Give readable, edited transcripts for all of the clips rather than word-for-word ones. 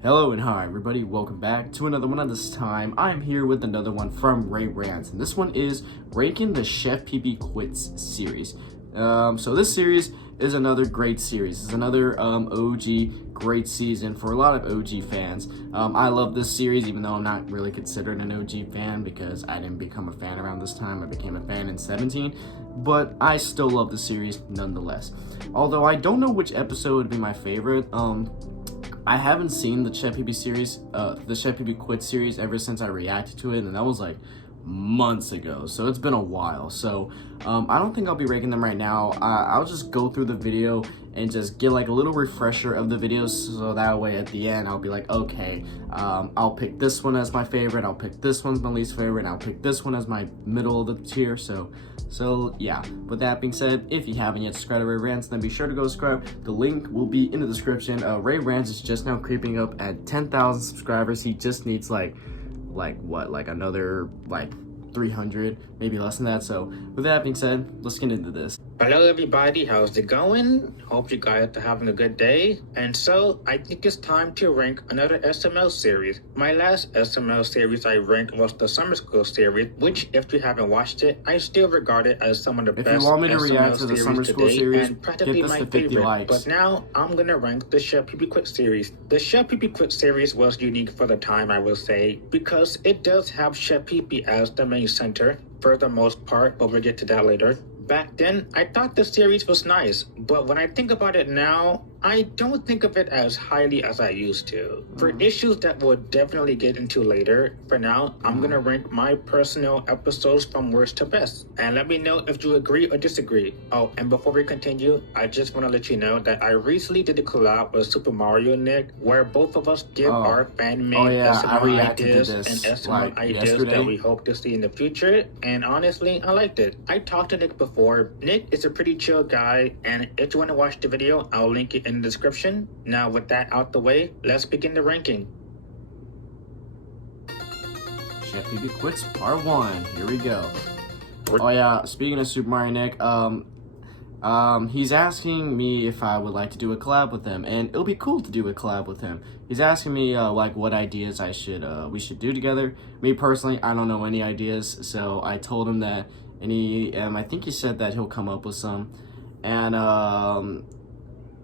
Hello and hi everybody, welcome back to another one. And this time I'm here with another one from Rants, and this one is ranking the Chef PP Quits series. So this series is another great series. It's another OG great season for a lot of OG fans. I love this series, even though I'm not really considered an OG fan because I didn't become a fan around this time. I became a fan in 17, but I still love the series nonetheless. Although I don't know which episode would be my favorite. I haven't seen the Chef PP series, the Chef PP Quit series ever since I reacted to it, and that was like months ago, so it's been a while. So I don't think I'll be ranking them right now. I'll just go through the video and just get like a little refresher of the videos, so that way at the end I'll be like, okay, I'll pick this one as my favorite, I'll pick this one's my least favorite, and I'll pick this one as my middle of the tier. So yeah, with that being said, if you haven't yet subscribed to Ray Rants, then be sure to go subscribe. The link will be in the description. Ray Rants is just now creeping up at 10,000 subscribers. He just needs like another 300, maybe less than that. So with that being said, let's get into this. Hello everybody, how's it going? Hope you guys are having a good day. And so, I think it's time to rank another SML series. My last SML series I ranked was the Summer School series, which if you haven't watched it, I still regard it as some of the best If you want me to SML react to the Summer School series, and practically get this my to 50 favorite. likes. But now, I'm gonna rank the Chef PP Quit series. The Chef PP Quit series was unique for the time, I will say, because it does have Chef PP as the main center for the most part, but we'll get to that later. Back then, I thought the series was nice, but when I think about it now, I don't think of it as highly as I used to. For issues that we'll definitely get into later, for now, I'm gonna rank my personal episodes from worst to best. And let me know if you agree or disagree. Oh, and before we continue, I just wanna let you know that I recently did a collab with Super Mario Nick, where both of us give our fan-made SML ideas and SML ideas that we hope to see in the future. And honestly, I liked it. I talked to Nick before. Nick is a pretty chill guy, and if you wanna watch the video, I'll link it in the description. Now with that out the way, let's begin the ranking. Chef PP Quits Part 1. Here we go. Oh yeah, speaking of Super Mario Nick, he's asking me if I would like to do a collab with him, and it'll be cool to do a collab with him. He's asking me like what ideas we should do together. Me personally, I don't know any ideas, so I told him that, and I think he said that he'll come up with some. And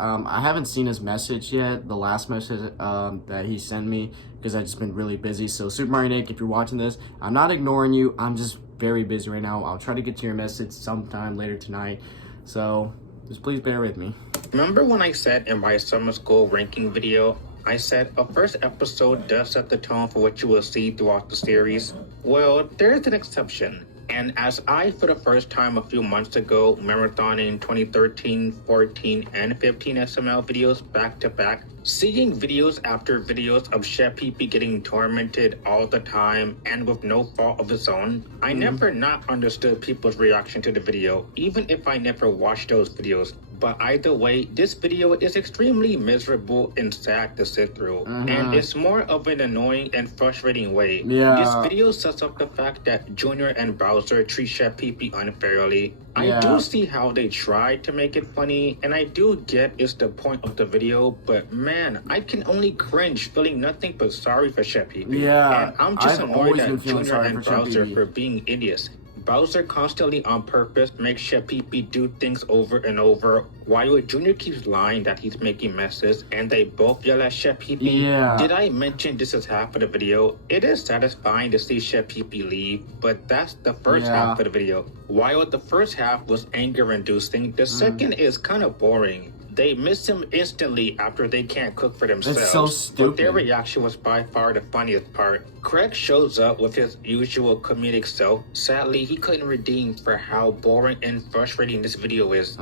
I haven't seen his message yet, the last message that he sent me, because I've just been really busy. So Super Mario Nick, if you're watching this, I'm not ignoring you, I'm just very busy right now. I'll try to get to your message sometime later tonight, so just please bear with me. Remember when I said in my summer school ranking video, I said a first episode does set the tone for what you will see throughout the series? Well, there is an exception. And as I, for the first time a few months ago, marathoning 2013, 14, and 15 SML videos back to back, seeing videos after videos of Chef PP getting tormented all the time and with no fault of his own, I never not understood people's reaction to the video, even if I never watched those videos. But either way, this video is extremely miserable and sad to sit through. And it's more of an annoying and frustrating way. This video sets up the fact that Junior and Bowser treat Chef PP unfairly. I do see how they tried to make it funny, and I do get it's the point of the video, but man, I can only cringe feeling nothing but sorry for Chef PP. And I'm just annoyed at Junior and Bowser for being idiots. Bowser constantly on purpose makes Chef PP do things over and over, while Junior keeps lying that he's making messes, and they both yell at Chef PP. Did I mention this is half of the video? It is satisfying to see Chef PP leave, but that's the first half of the video. While the first half was anger-inducing, the second is kind of boring. They miss him instantly after they can't cook for themselves. It's so stupid. But their reaction was by far the funniest part. Craig shows up with his usual comedic self. Sadly, he couldn't redeem for how boring and frustrating this video is.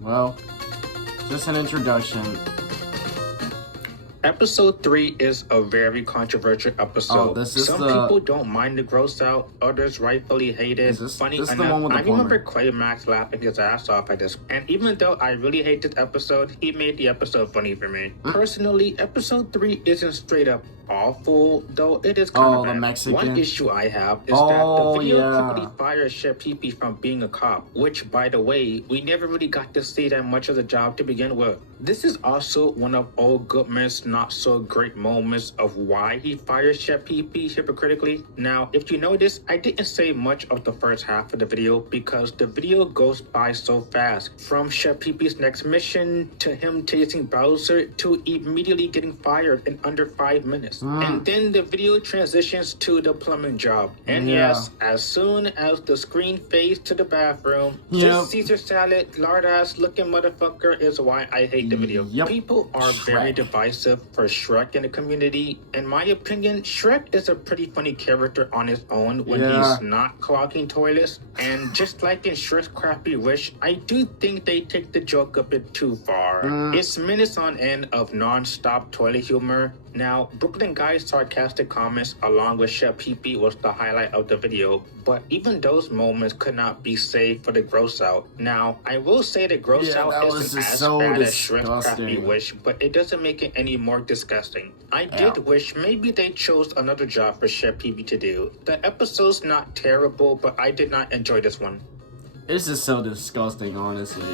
Well, just an introduction. Episode 3 is a very controversial episode. Some people don't mind the gross out, others rightfully hate it. Funny enough, I remember Clay Max laughing his ass off at this, and even though I really hate this episode, he made the episode funny for me. Personally, episode 3 isn't straight up awful, though it is kind of the bad. Mexican. One issue I have is that the video yeah. quickly fired Chef Pee from being a cop, which, by the way, we never really got to see that much of the job to begin with. This is also one of old Goodman's not so great moments of why he fired Chef Pee hypocritically. Now, if you notice, I didn't say much of the first half of the video because the video goes by so fast. From Chef Pee-Pee's next mission to him chasing Bowser to immediately getting fired in under 5 minutes. And then the video transitions to the plumbing job. And yes, as soon as the screen fades to the bathroom, this Caesar salad, lard-ass looking motherfucker is why I hate the video. People are very divisive for Shrek in the community. In my opinion, Shrek is a pretty funny character on his own when he's not clogging toilets. And just like in Shrek's Crappy Wish, I do think they take the joke a bit too far. It's minutes on end of non-stop toilet humor. Now, Brooklyn Guy's sarcastic comments along with Chef Pee was the highlight of the video, but even those moments could not be saved for the gross out. Now, I will say the gross out isn't as bad as Shrek's Crappy Wish, but it doesn't make it any more disgusting. I did wish maybe they chose another job for Chef Pee to do. The episode's not terrible, but I did not enjoy this one. It's just so disgusting, honestly.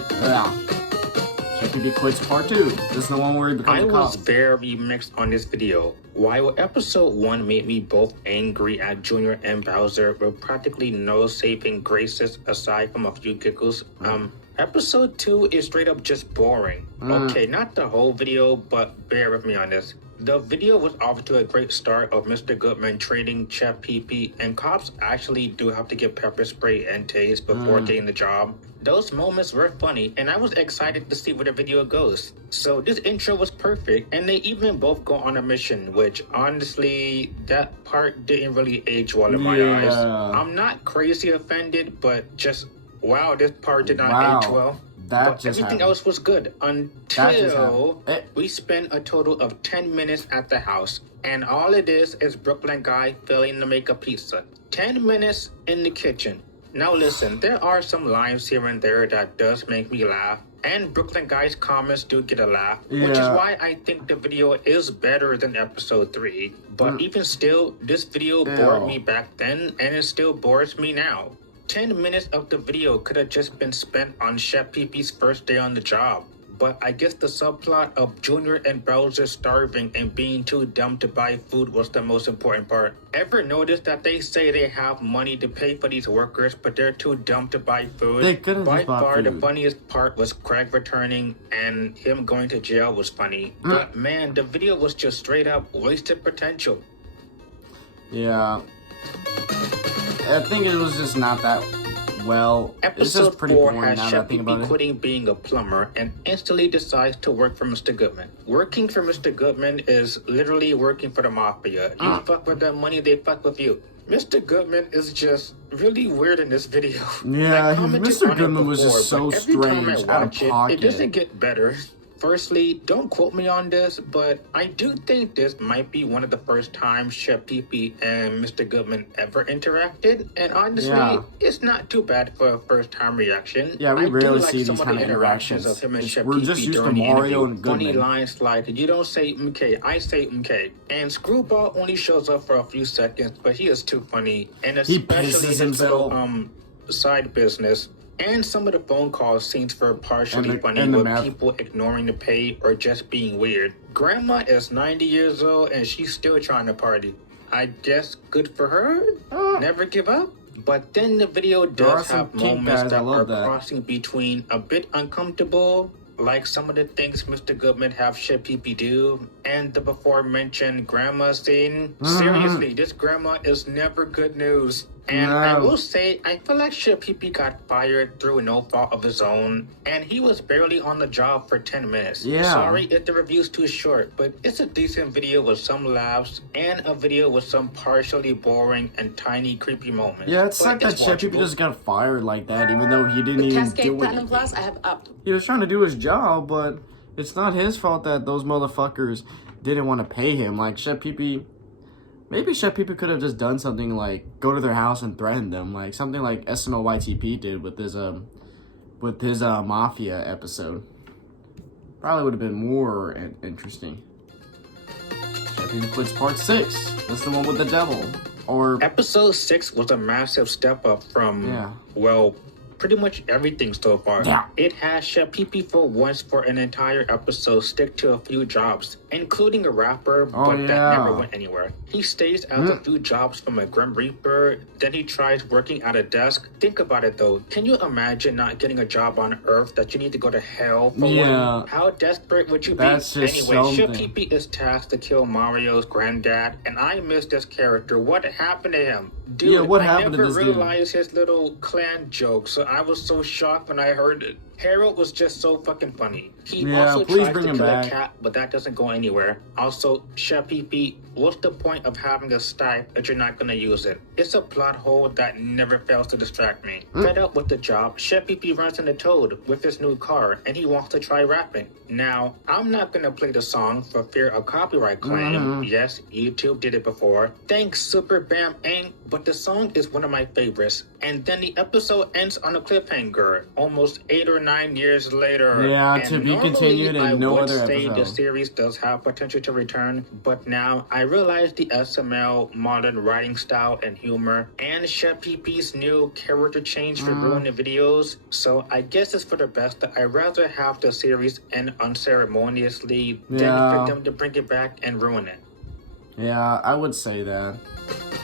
Chef Pee Quits Part 2. This is the one where he becomes a cop. I was very mixed on this video. While episode 1 made me both angry at Junior and Bowser with practically no saving graces aside from a few giggles, episode 2 is straight up just boring. Okay, not the whole video, but bear with me on this. The video was off to a great start of Mr. Goodman training Chef Pee, and cops actually do have to get pepper spray and tase before getting the job. Those moments were funny, and I was excited to see where the video goes. So this intro was perfect, and they even both go on a mission, which honestly, that part didn't really age well in my eyes. I'm not crazy offended, but just, wow, this part did not age well. But everything else was good until we spent a total of 10 minutes at the house. And all it is Brooklyn Guy failing to make a pizza. 10 minutes in the kitchen. Now listen, there are some lines here and there that does make me laugh. And Brooklyn Guy's comments do get a laugh, which is why I think the video is better than episode 3. But even still, this video bored me back then, and it still bores me now. 10 minutes of the video could have just been spent on Chef Pee-Pee's first day on the job. But I guess the subplot of Junior and Bowser starving and being too dumb to buy food was the most important part. Ever notice that they say they have money to pay for these workers, but they're too dumb to buy food? They couldn't By just buy far, food. the funniest part was Craig returning, and him going to jail was funny. But man, the video was just straight up wasted potential. Yeah. I think it was just not that well. It's just pretty boring now that I think about it. Quitting being a plumber and instantly decides to work for Mr. Goodman. Working for Mr. Goodman is literally working for the mafia. You fuck with their money, they fuck with you. Mr. Goodman is just really weird in this video. Yeah, Mr. Goodman was just so strange, out of pocket. It doesn't get better. Firstly, don't quote me on this, but I do think this might be one of the first times Chef Pee and Mr. Goodman ever interacted, and honestly, it's not too bad for a first-time reaction. Yeah, we rarely see these kind of interactions. Of him and Chef We're just used to Mario and Goodman. Funny lines like, you don't say MK, I say MK. And Screwball only shows up for a few seconds, but he is too funny, and especially his little side business. And some of the phone calls scenes were partially funny with people ignoring the pay or just being weird. Grandma is 90 years old and she's still trying to party. I guess good for her. Never give up. But then the video does have moments that are crossing between a bit uncomfortable, like some of the things Mr. Goodman have Chef Pee do, and the before mentioned grandma scene. Seriously, this grandma is never good news. And I will say, I feel like Chef Pee got fired through no fault of his own, and he was barely on the job for 10 minutes. Sorry if the review's too short, but it's a decent video with some laughs, and a video with some partially boring and tiny creepy moments. Yeah, it's like that Chef Pee just got fired like that, even though he didn't even do it. Plus, I have up. He was trying to do his job, but it's not his fault that those motherfuckers didn't want to pay him. Like Chef Pee. Maybe Chef Pee could have just done something like go to their house and threaten them, like something like SNOYTP did with his mafia episode. Probably would have been more interesting. Chef Chef Pee Pee Quits Part 6. That's the one with the devil. Or Episode 6 was a massive step up from, well, pretty much everything so far. Yeah. It has Chef Pee Pee for once for an entire episode stick to a few jobs, including a rapper, but that never went anywhere. He stays at a few jobs from a Grim Reaper, then he tries working at a desk. Think about it though. Can you imagine not getting a job on Earth that you need to go to hell for one? How desperate would you be? Anyway, Chef Pee Pee is tasked to kill Mario's granddad, and I miss this character. What happened to him? Dude, what happened to this dude? I never realized his little clan joke, so I was so shocked when I heard it. Harold was just so fucking funny. He also tries to kill a cat, but that doesn't go anywhere. Also, Chef Pee Pee, what's the point of having a staff if you're not gonna use it? It's a plot hole that never fails to distract me. Fed up with the job, Chef Pee Pee runs into Toad with his new car, and he wants to try rapping. Now, I'm not gonna play the song for fear of copyright claim. Yes, YouTube did it before. Thanks, Super Bam Ing, but the song is one of my favorites. And then the episode ends on a cliffhanger, almost 8 or 9 years later. Yeah, and to be continued and no other episode. I would say the series does have potential to return, but now I realize the SML modern writing style and humor, and Chef Pee Pee's new character change for ruining videos. So I guess it's for the best that I'd rather have the series end unceremoniously than for them to bring it back and ruin it. Yeah, I would say that.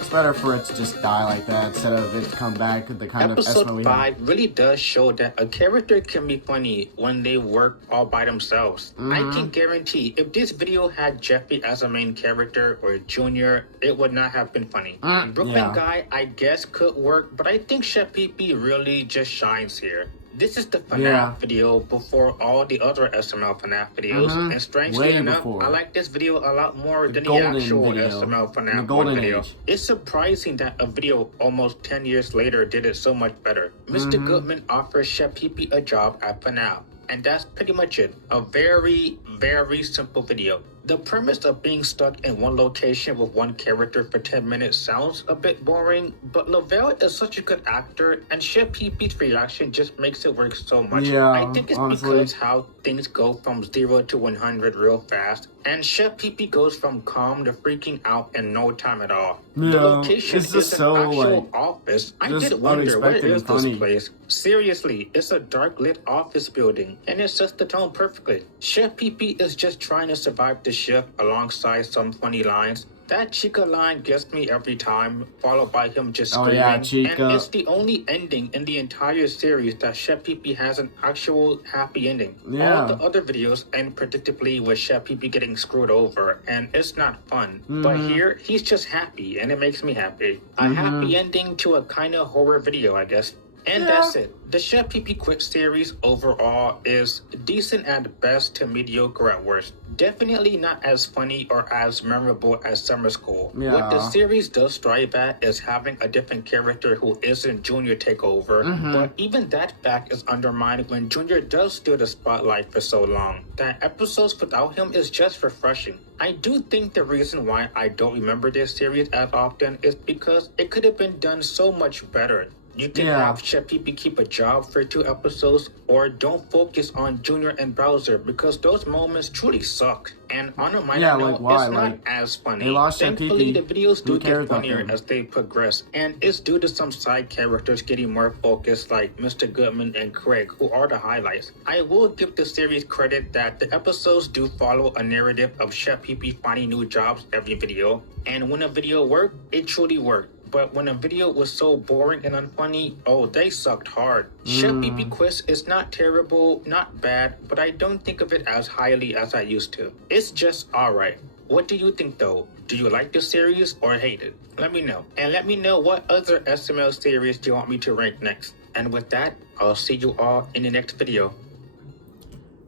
It's better for it to just die like that instead of it to come back with the kind of Episode 5 really does show that a character can be funny when they work all by themselves. I can guarantee if this video had Jeffy as a main character or Junior, it would not have been funny. Brooklyn Guy, I guess, could work, but I think Chef Pee Pee really just shines here. This is the FNAF video before all the other SML FNAF videos, and strangely enough, I like this video a lot more than the actual SML FNAF 1 video. It's surprising that a video almost 10 years later did it so much better. Mr. Goodman offers Chef Pee Pee a job at FNAF, and that's pretty much it. A very, very simple video. The premise of being stuck in one location with one character for 10 minutes sounds a bit boring, but Lavelle is such a good actor, and Chef Pee Pee's reaction just makes it work so much. I think it's because how things go from 0 to 100 real fast, and Chef Pee Pee goes from calm to freaking out in no time at all. The location is an actual office. I did wonder, what is this place? Seriously, it's a dark lit office building, and it sets the tone perfectly. Chef Pee Pee is just trying to survive the shift alongside some funny lines. That Chica line gets me every time, followed by him just screaming. Chica. And it's the only ending in the entire series that Chef Pee Pee has an actual happy ending. All the other videos end predictably with Chef Pee Pee getting screwed over, and it's not fun. But here, he's just happy, and it makes me happy. A happy ending to a kind of horror video, I guess. And that's it. The Chef Pee Pee Quit series overall is decent at best to mediocre at worst. Definitely not as funny or as memorable as Summer School. What the series does strive at is having a different character who isn't Junior take over, but even that fact is undermined when Junior does steal the spotlight for so long. That episodes without him is just refreshing. I do think the reason why I don't remember this series as often is because it could have been done so much better. You can have Chef Pee Pee keep a job for 2 episodes, or don't focus on Junior and Bowser because those moments truly suck. And on a minor note, it's not as funny. Thankfully, the videos do get funnier as they progress, and it's due to some side characters getting more focused like Mr. Goodman and Craig, who are the highlights. I will give the series credit that the episodes do follow a narrative of Chef Pee Pee finding new jobs every video, and when a video worked, it truly worked. But when a video was so boring and unfunny, oh, they sucked hard. Chef Pee Pee Quiz is not terrible, not bad, but I don't think of it as highly as I used to. It's just alright. What do you think though? Do you like the series or hate it? Let me know. And let me know what other SML series do you want me to rank next. And with that, I'll see you all in the next video.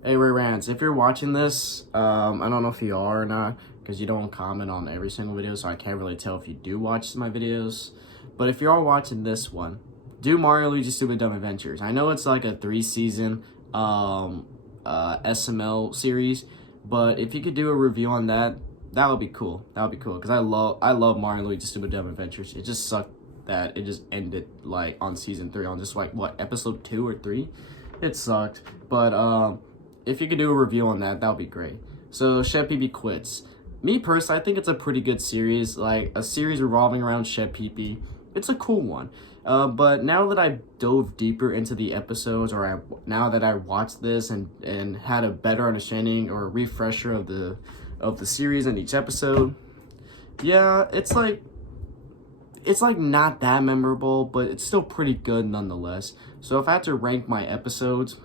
Hey, Rants, if you're watching this, I don't know if you are or not, because you don't comment on every single video, so I can't really tell if you do watch my videos. But if you are watching this one, do Mario Luigi Stupid Dumb Adventures. I know it's like a 3-season SML series, but if you could do a review on that, that would be cool. That would be cool, because I love Mario Luigi Stupid Dumb Adventures. It just sucked that it just ended like on season 3, on just like what, episode 2 or 3. It sucked, but if you could do a review on that, that would be great. So Chef Pee Pee Quits. me personally, I think it's a pretty good series, like a series revolving around Chef Pee. It's a cool one. But now that I dove deeper into the episodes, now that I watched this and had a better understanding or a refresher of the series and each episode, yeah, it's like not that memorable, but it's still pretty good nonetheless. So if I had to rank my episodes,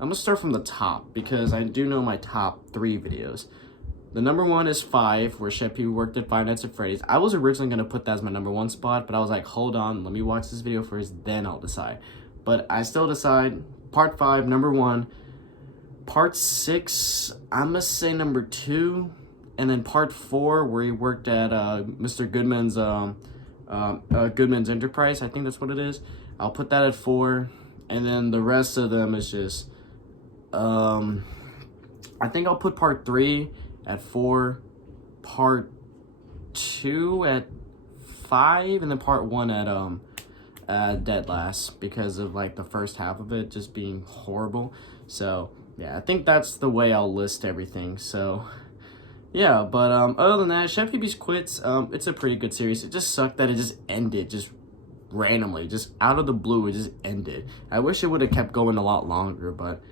I'm gonna start from the top because I do know my top 3 videos. The number 1 is 5, where Chef Pee worked at Five Nights at Freddy's. I was originally going to put that as my number 1 spot, but I was like, hold on, let me watch this video first, then I'll decide. But I still decide, part 5, number 1. Part 6, I'm going to say number 2. And then part 4, where he worked at Mr. Goodman's Goodman's Enterprise, I think that's what it is. I'll put that at 4. And then the rest of them is just, I think I'll put part 3 at 4, part 2 at 5, and then part 1 at dead last, because of like the first half of it just being horrible. So yeah, I think that's the way I'll list everything. So yeah, but other than that, Chef Pee Quits, it's a pretty good series. It just sucked that it just ended just randomly, just out of the blue. It just ended. I wish it would have kept going a lot longer, but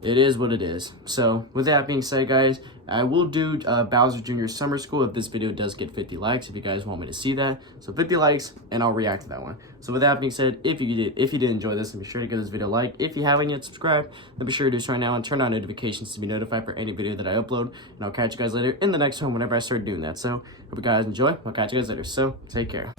it is what it is. So with that being said, guys, I will do Bowser Jr. Summer School if this video does get 50 likes, if you guys want me to see that. So 50 likes and I'll react to that one. So with that being said, if you did enjoy this, then be sure to give this video a like. If you haven't yet subscribed, then be sure to do so right now and turn on notifications to be notified for any video that I upload. And I'll catch you guys later in the next one whenever I start doing that. So hope you guys enjoy. I'll catch you guys later. So take care.